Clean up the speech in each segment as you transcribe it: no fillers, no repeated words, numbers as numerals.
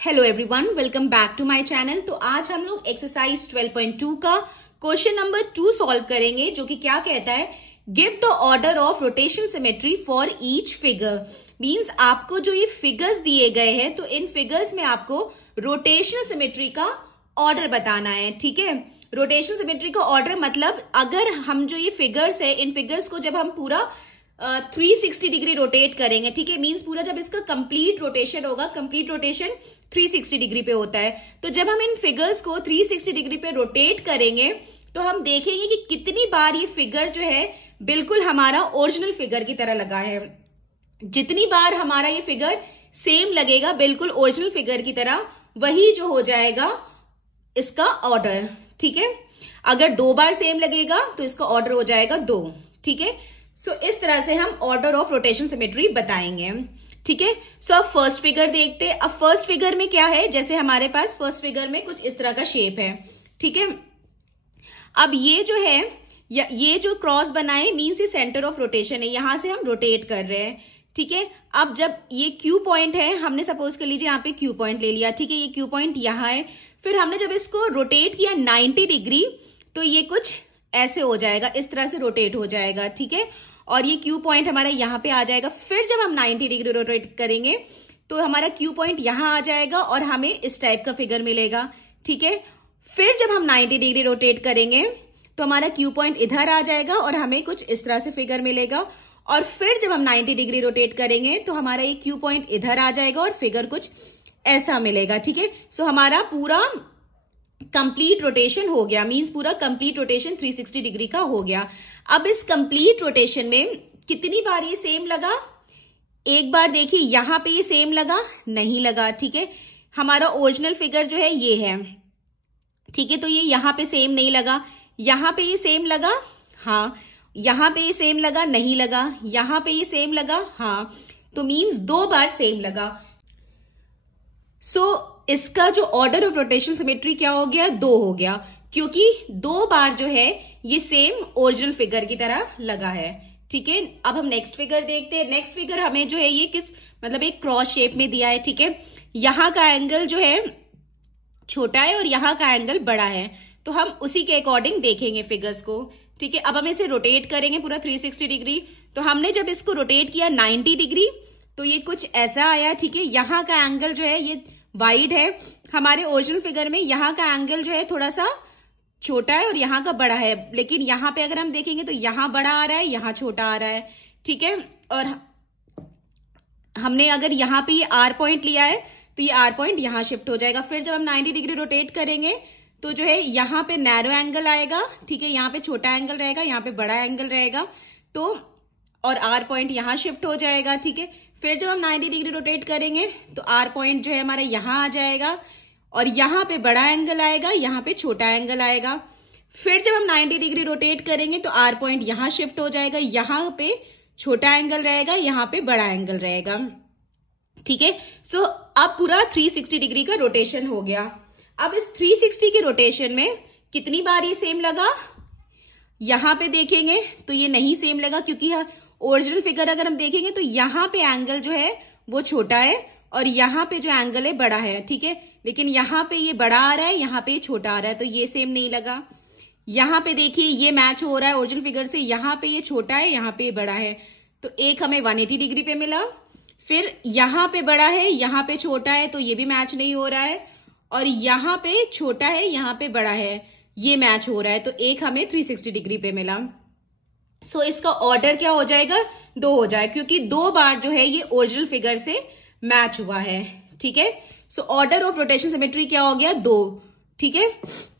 Hello everyone, welcome back to my channel. तो आज हम लोग एक्सरसाइज 12.2 का क्वेश्चन नंबर 2 सॉल्व करेंगे, जो कि क्या कहता है, give the order of rotation symmetry for each figure. Means आपको जो ये फिगर्स दिए गए हैं, तो इन फिगर्स में आपको रोटेशनल सिमेट्री का ऑर्डर बताना है। ठीक है, रोटेशनल सिमेट्री का ऑर्डर मतलब अगर हम जो ये फिगर्स है, इन फिगर्स को जब हम पूरा 360 डिग्री रोटेट करेंगे, ठीक है, मींस पूरा जब इसका कंप्लीट रोटेशन होगा, कंप्लीट रोटेशन 360 डिग्री पे होता है, तो जब हम इन फिगर्स को 360 डिग्री पे रोटेट करेंगे तो हम देखेंगे कि कितनी बार ये फिगर जो है बिल्कुल हमारा ओरिजिनल फिगर की तरह लगा है। जितनी बार हमारा ये फिगर सेम लगेगा बिल्कुल ओरिजिनल फिगर की तरह, वही जो हो जाएगा इसका ऑर्डर। ठीक है, अगर 2 बार सेम लगेगा तो इसका ऑर्डर हो जाएगा 2। ठीक है, सो इस तरह से हम ऑर्डर ऑफ रोटेशन सिमेट्री बताएंगे। ठीक है, सो अब फर्स्ट फिगर देखते हैं। अब फर्स्ट फिगर में क्या है, जैसे हमारे पास फर्स्ट फिगर में कुछ इस तरह का शेप है। ठीक है, अब ये जो है, ये जो क्रॉस बना है मीन्स ये सेंटर ऑफ रोटेशन है, यहां से हम रोटेट कर रहे हैं। ठीक है, अब जब ये क्यू पॉइंट है, हमने सपोज कर लीजिए यहाँ पे क्यू पॉइंट ले लिया। ठीक है, ये क्यू पॉइंट यहाँ है, फिर हमने जब इसको रोटेट किया 90 डिग्री, तो ये कुछ ऐसे हो जाएगा, इस तरह से रोटेट हो जाएगा। ठीक है, और ये क्यू पॉइंट हमारा यहाँ पे आ जाएगा। फिर जब हम 90 डिग्री रोटेट करेंगे तो हमारा क्यू पॉइंट यहाँ आ जाएगा और हमें इस टाइप का फिगर मिलेगा। ठीक है, फिर जब हम 90 डिग्री रोटेट करेंगे तो हमारा क्यू पॉइंट इधर आ जाएगा और हमें कुछ इस तरह से फिगर मिलेगा। और फिर जब हम 90 डिग्री रोटेट करेंगे तो हमारा ये क्यू पॉइंट इधर आ जाएगा और फिगर कुछ ऐसा मिलेगा। ठीक है, सो हमारा पूरा कंप्लीट रोटेशन हो गया, मींस पूरा कंप्लीट रोटेशन 360 डिग्री का हो गया। अब इस कंप्लीट रोटेशन में कितनी बार ये सेम लगा? एक बार देखिए, यहां पे ये सेम लगा, नहीं लगा। ठीक है, हमारा ओरिजिनल फिगर जो है ये है। ठीक है, तो ये यहां पे सेम नहीं लगा। यहां पे ये सेम लगा, हाँ। यहां पे ये सेम लगा, नहीं लगा। यहां पे ये सेम लगा, हाँ। तो मींस 2 बार सेम लगा। सो इसका जो ऑर्डर ऑफ रोटेशन सिमेट्री क्या हो गया? 2 हो गया, क्योंकि 2 बार जो है ये सेम ओरिजिनल फिगर की तरह लगा है। ठीक है, अब हम नेक्स्ट फिगर देखते हैं। नेक्स्ट फिगर हमें जो है ये किस मतलब एक क्रॉस शेप में दिया है। ठीक है, यहां का एंगल जो है छोटा है और यहां का एंगल बड़ा है, तो हम उसी के अकॉर्डिंग देखेंगे फिगर्स को। ठीक है, अब हम इसे रोटेट करेंगे पूरा 360 डिग्री। तो हमने जब इसको रोटेट किया 90 डिग्री तो ये कुछ ऐसा आया। ठीक है, यहां का एंगल जो है ये वाइड है, हमारे ओरिजिनल फिगर में यहाँ का एंगल जो है थोड़ा सा छोटा है और यहाँ का बड़ा है, लेकिन यहाँ पे अगर हम देखेंगे तो यहाँ बड़ा आ रहा है, यहाँ छोटा आ रहा है। ठीक है, और हमने अगर यहाँ पे ये आर पॉइंट लिया है तो ये आर पॉइंट यहाँ शिफ्ट हो जाएगा। फिर जब हम 90 डिग्री रोटेट करेंगे तो जो है यहाँ पे नैरो एंगल आएगा। ठीक है, यहाँ पे छोटा एंगल रहेगा, यहाँ पे बड़ा एंगल रहेगा, तो और आर पॉइंट यहाँ शिफ्ट हो जाएगा। ठीक है, फिर जब हम 90 डिग्री रोटेट करेंगे तो आर पॉइंट जो है हमारा यहाँ आ जाएगा और यहाँ पे बड़ा एंगल आएगा, यहाँ पे छोटा एंगल आएगा। फिर जब हम 90 डिग्री रोटेट करेंगे तो आर पॉइंट यहाँ शिफ्ट हो जाएगा, यहाँ पे छोटा एंगल रहेगा, यहाँ पे बड़ा एंगल रहेगा। ठीक है, सो अब पूरा 360 डिग्री का रोटेशन हो गया। अब इस 360 के रोटेशन में कितनी बार ये सेम लगा? यहां पे देखेंगे तो ये नहीं सेम लगा, क्योंकि ओरिजिनल फिगर अगर हम देखेंगे तो यहाँ पे एंगल जो है वो छोटा है और यहाँ पे जो एंगल है बड़ा है। ठीक है, लेकिन यहाँ पे ये बड़ा आ रहा है, यहाँ पे ये छोटा आ रहा है, तो ये सेम नहीं लगा। यहाँ पे देखिए ये मैच हो रहा है ओरिजिनल फिगर से, यहाँ पे ये छोटा है, यहाँ पे ये बड़ा है, तो एक हमें 180 डिग्री पे मिला। फिर यहाँ पे बड़ा है, यहाँ पे छोटा है, तो ये भी मैच नहीं हो रहा है, और यहाँ पे छोटा है, यहाँ पे बड़ा है, ये मैच हो रहा है, तो एक हमें 360 डिग्री पे मिला। सो इसका ऑर्डर क्या हो जाएगा? 2 हो जाएगा, क्योंकि 2 बार जो है ये ओरिजिनल फिगर से मैच हुआ है। ठीक है, so order of rotation symmetry क्या हो गया? 2। ठीक है,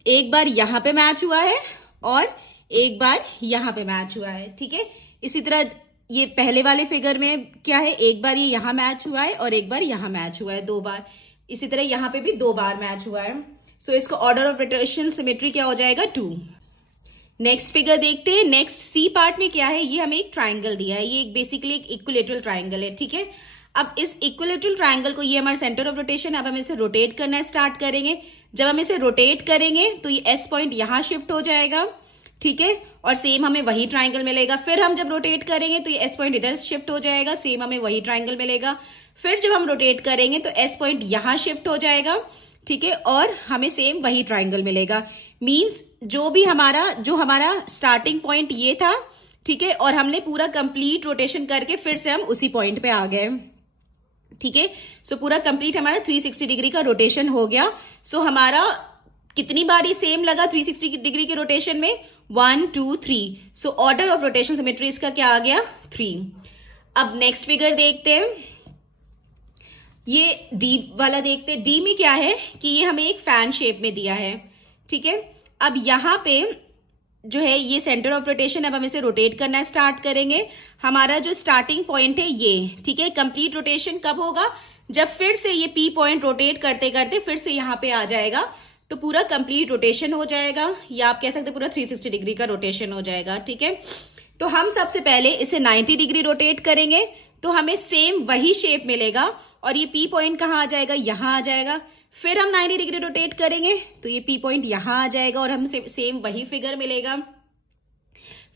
एक बार यहां पे मैच हुआ है और एक बार यहां पे मैच हुआ है। ठीक है, इसी तरह ये पहले वाले फिगर में क्या है, एक बार ये यहां मैच हुआ है और एक बार यहां मैच हुआ है, 2 बार। इसी तरह यहां पे भी 2 बार मैच हुआ है। सो इसका ऑर्डर ऑफ रोटेशन सिमेट्री क्या हो जाएगा? 2। नेक्स्ट फिगर देखते हैं। नेक्स्ट सी पार्ट में क्या है, ये हमें एक ट्राइंगल दिया है, ये बेसिकली एक इक्विलेटरल ट्राइंगल है। ठीक है, अब इस इक्विलेटरल ट्राइंगल को, ये हमारा सेंटर ऑफ रोटेशन, अब हम इसे रोटेट करना स्टार्ट करेंगे। जब हम इसे रोटेट करेंगे तो ये एस पॉइंट यहाँ शिफ्ट हो जाएगा। ठीक है, और सेम हमें वही ट्राइंगल मिलेगा। फिर हम जब रोटेट करेंगे तो ये एस पॉइंट इधर शिफ्ट हो जाएगा, सेम हमें वही ट्राइंगल मिलेगा। फिर जब हम रोटेट करेंगे तो एस पॉइंट यहां शिफ्ट हो जाएगा, ठीक है, और हमें सेम वही ट्राइंगल मिलेगा। मींस जो हमारा स्टार्टिंग पॉइंट ये था, ठीक है, और हमने पूरा कंप्लीट रोटेशन करके फिर से हम उसी पॉइंट पे आ गए, ठीक है। सो पूरा कंप्लीट हमारा 360 डिग्री का रोटेशन हो गया। सो हमारा कितनी बार ये सेम लगा 360 डिग्री के रोटेशन में? 1 2 3। So order of rotation symmetry इसका क्या आ गया? 3। अब नेक्स्ट फिगर देखते हैं, ये डी वाला देखते हैं। डी में क्या है कि ये हमें एक फैन शेप में दिया है, ठीक है। अब यहां पे जो है ये सेंटर ऑफ रोटेशन, अब हम इसे रोटेट करना स्टार्ट करेंगे। हमारा जो स्टार्टिंग पॉइंट है ये, ठीक है, कंप्लीट रोटेशन कब होगा? जब फिर से ये पी पॉइंट रोटेट करते करते फिर से यहां पे आ जाएगा, तो पूरा कंप्लीट रोटेशन हो जाएगा, या आप कह सकते हैं पूरा 360 डिग्री का रोटेशन हो जाएगा, ठीक है। तो हम सबसे पहले इसे 90 डिग्री रोटेट करेंगे तो हमें सेम वही शेप मिलेगा, और ये पी पॉइंट कहाँ आ जाएगा? यहां आ जाएगा। फिर हम 90 डिग्री रोटेट करेंगे तो ये पी पॉइंट यहां आ जाएगा और हमें सेम वही फिगर मिलेगा।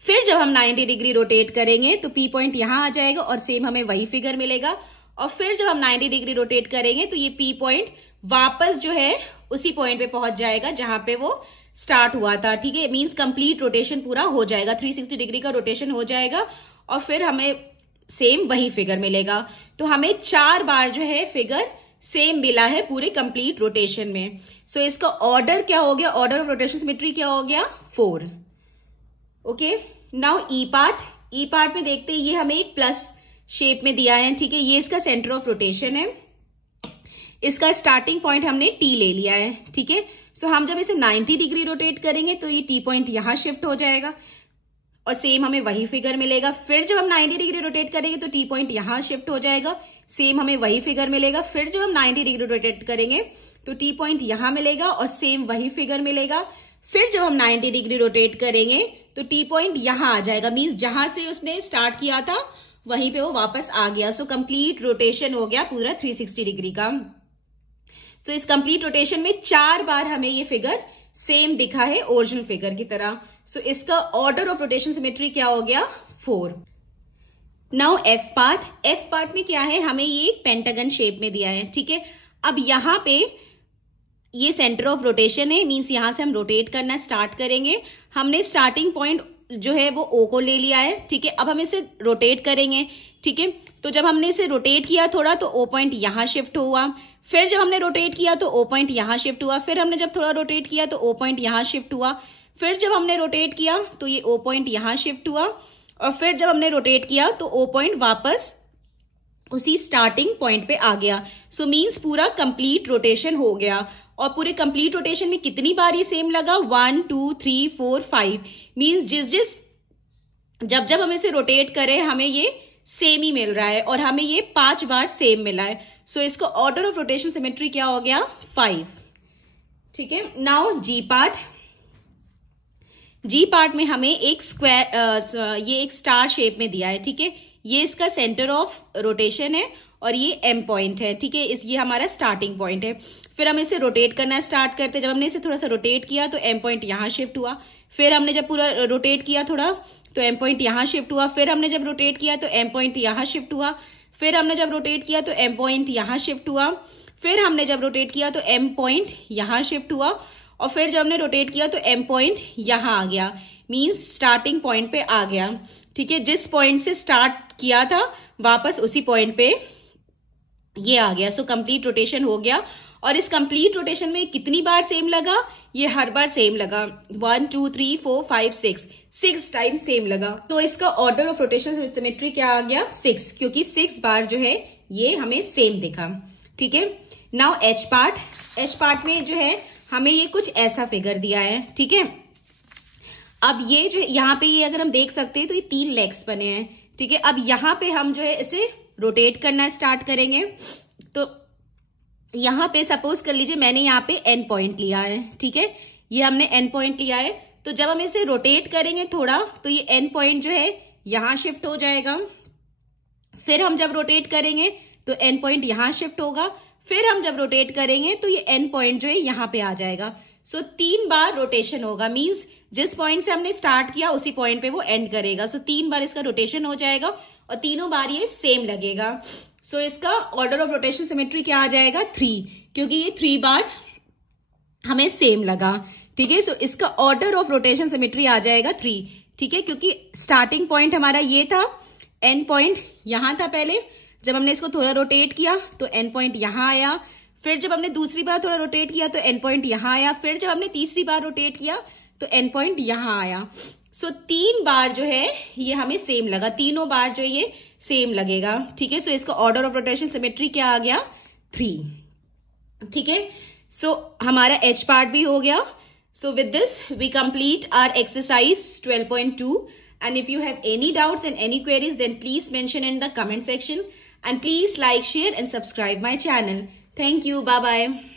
फिर जब हम 90 डिग्री रोटेट करेंगे तो पी पॉइंट यहां आ जाएगा और सेम हमें वही फिगर मिलेगा। और फिर जब हम 90 डिग्री रोटेट करेंगे तो ये पी पॉइंट वापस जो है उसी पॉइंट पे पहुंच जाएगा जहां पे वो स्टार्ट हुआ था, ठीक है। मींस कंप्लीट रोटेशन पूरा हो जाएगा, 360 डिग्री का रोटेशन हो जाएगा और फिर हमें सेम वही फिगर मिलेगा। तो हमें 4 बार जो है फिगर सेम मिला है पूरे कंप्लीट रोटेशन में। सो इसका ऑर्डर क्या हो गया? ऑर्डर ऑफ रोटेशन सिमेट्री क्या हो गया? 4। ओके, नाउ ई पार्ट। ई पार्ट में देखते हैं, ये हमें एक प्लस शेप में दिया है, ठीक है। ये इसका सेंटर ऑफ रोटेशन है, इसका स्टार्टिंग पॉइंट हमने टी ले लिया है, ठीक है। सो हम जब इसे 90 डिग्री रोटेट करेंगे तो ये टी पॉइंट यहां शिफ्ट हो जाएगा और सेम हमें वही फिगर मिलेगा। फिर जब हम 90 डिग्री रोटेट करेंगे तो टी पॉइंट यहां शिफ्ट हो जाएगा, सेम हमें वही फिगर मिलेगा। फिर जब हम 90 डिग्री रोटेट करेंगे तो टी पॉइंट यहां मिलेगा और सेम वही फिगर मिलेगा। फिर जब हम 90 डिग्री रोटेट करेंगे तो टी पॉइंट यहां आ जाएगा, मींस जहां से उसने स्टार्ट किया था वहीं पे वो वापस आ गया। सो कंप्लीट रोटेशन हो गया पूरा 360 डिग्री का। सो इस कंप्लीट रोटेशन में 4 बार हमें ये फिगर सेम दिखा है ओरिजिनल फिगर की तरह। सो इसका ऑर्डर ऑफ रोटेशन सिमेट्री क्या हो गया? 4। Now F part. F part में क्या है? हमें ये एक पेंटागन शेप में दिया है, ठीक है। अब यहां पे ये सेंटर ऑफ रोटेशन है, मींस यहां से हम रोटेट करना स्टार्ट करेंगे। हमने स्टार्टिंग पॉइंट जो है वो ओ को ले लिया है, ठीक है। अब हम इसे रोटेट करेंगे, ठीक है। तो जब हमने इसे रोटेट किया थोड़ा तो ओ पॉइंट यहां शिफ्ट हुआ। फिर जब हमने रोटेट किया तो ओ पॉइंट यहां शिफ्ट हुआ। फिर हमने जब थोड़ा रोटेट किया तो ओ पॉइंट यहां शिफ्ट हुआ। फिर जब हमने रोटेट किया तो ये ओ पॉइंट यहां शिफ्ट हुआ और फिर जब हमने रोटेट किया तो ओ पॉइंट वापस उसी स्टार्टिंग पॉइंट पे आ गया। सो मींस पूरा कंप्लीट रोटेशन हो गया। और पूरे कंप्लीट रोटेशन में कितनी बार ये सेम लगा? 1 2 3 4 5। मींस जब जब हम इसे रोटेट करें हमें ये सेम ही मिल रहा है और हमें ये 5 बार सेम मिला है। सो इसका ऑर्डर ऑफ रोटेशन सिमेट्री क्या हो गया? 5, ठीक है। नाउ जी पार्ट। जी पार्ट में हमें एक स्क्वायर, ये एक स्टार शेप में दिया है, ठीक है। ये इसका सेंटर ऑफ रोटेशन है और ये एम पॉइंट है, ठीक है। ये हमारा स्टार्टिंग पॉइंट है। फिर हम इसे रोटेट करना स्टार्ट करते हैं। जब हमने इसे थोड़ा सा रोटेट किया तो एम पॉइंट यहां शिफ्ट हुआ। फिर हमने जब पूरा रोटेट किया थोड़ा तो एम पॉइंट यहां शिफ्ट हुआ। फिर हमने जब रोटेट किया तो एम पॉइंट यहां शिफ्ट हुआ। फिर हमने जब रोटेट किया तो एम पॉइंट यहां शिफ्ट हुआ। फिर हमने जब रोटेट किया तो एम पॉइंट यहां शिफ्ट हुआ और फिर जब हमने रोटेट किया तो एम पॉइंट यहां आ गया, मींस स्टार्टिंग पॉइंट पे आ गया, ठीक है। जिस पॉइंट से स्टार्ट किया था वापस उसी पॉइंट पे ये आ गया। सो कंप्लीट रोटेशन हो गया। और इस कंप्लीट रोटेशन में कितनी बार सेम लगा? ये हर बार सेम लगा। 1 2 3 4 5 6 टाइम सेम लगा। तो इसका ऑर्डर ऑफ रोटेशन सिमेट्री क्या आ गया? 6, क्योंकि 6 बार जो है ये हमें सेम दिखा, ठीक है। Now H part. H part में जो है हमें ये कुछ ऐसा फिगर दिया है, ठीक है। अब ये जो यहाँ पे ये अगर हम देख सकते हैं तो ये 3 लेग्स बने हैं, ठीक है। अब यहाँ पे हम जो है इसे रोटेट करना स्टार्ट करेंगे। तो यहां पे सपोज कर लीजिए मैंने यहाँ पे एन पॉइंट लिया है, ठीक है। ये हमने एन पॉइंट लिया है। तो जब हम इसे रोटेट करेंगे थोड़ा तो ये एन पॉइंट जो है यहां शिफ्ट हो जाएगा। फिर हम जब रोटेट करेंगे तो एन पॉइंट यहां शिफ्ट होगा। फिर हम जब रोटेट करेंगे तो ये एन पॉइंट जो है यहां पे आ जाएगा। सो 3 बार रोटेशन होगा, मींस जिस पॉइंट से हमने स्टार्ट किया उसी पॉइंट पे वो एंड करेगा। सो 3 बार इसका रोटेशन हो जाएगा और तीनों बार ये सेम लगेगा। सो इसका ऑर्डर ऑफ रोटेशन सिमेट्री क्या आ जाएगा 3, क्योंकि ये 3 बार हमें सेम लगा। ठीक है, सो इसका ऑर्डर ऑफ रोटेशन सिमेट्री आ जाएगा 3। ठीक है, क्योंकि स्टार्टिंग पॉइंट हमारा ये था, एंड पॉइंट यहां था पहले, जब हमने इसको थोड़ा रोटेट किया तो एंड पॉइंट यहां आया, फिर जब हमने दूसरी बार थोड़ा रोटेट किया तो एंड पॉइंट यहां आया, फिर जब हमने तीसरी बार रोटेट किया तो एंड पॉइंट यहां आया। सो 3 बार जो है ये हमें सेम लगा, तीनों बार जो ये सेम लगेगा। ठीक है, सो इसका ऑर्डर ऑफ रोटेशन सिमेट्री क्या आ गया 3। ठीक है, सो हमारा एच पार्ट भी हो गया। So with this we complete our exercise 12.2 and if you have any doubts and any queries then please mention in the comment section and please like, share and subscribe my channel. Thank you. Bye bye.